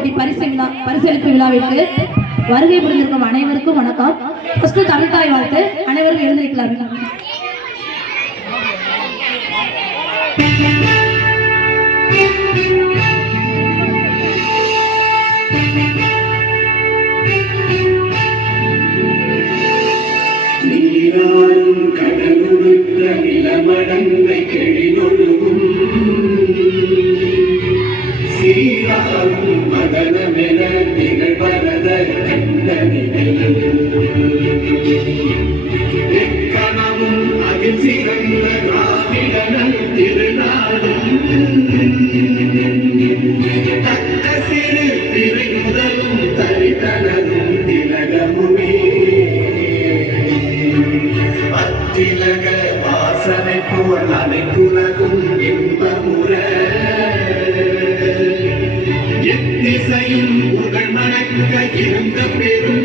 போட்டி பரிசளிப்பு விழாவிற்கு வருகை புரிந்திருக்கும் அனைவருக்கும் வணக்கம். ஃபர்ஸ்ட் தமிழ்தாய் வாழ்த்து. அனைவரும் எழுந்திருக்கலாம். நீராடும் கடலுடுத்த நிலமடங்கை கெழிலொழுகும் சீராகும் மதனமென நிகழ்வரத கண்டனில் எக்கணமும் அதில் சிறந்த திராவிடனல் திருநாடும் தக்க சிறு திரை முதலும் தரிதனதும் திலகமுமே அத்திலக வாசனை போல் அனைத்துலகும் இன்பமுற எத்திசையும் புகழ் மணக்க இருந்த பெரும்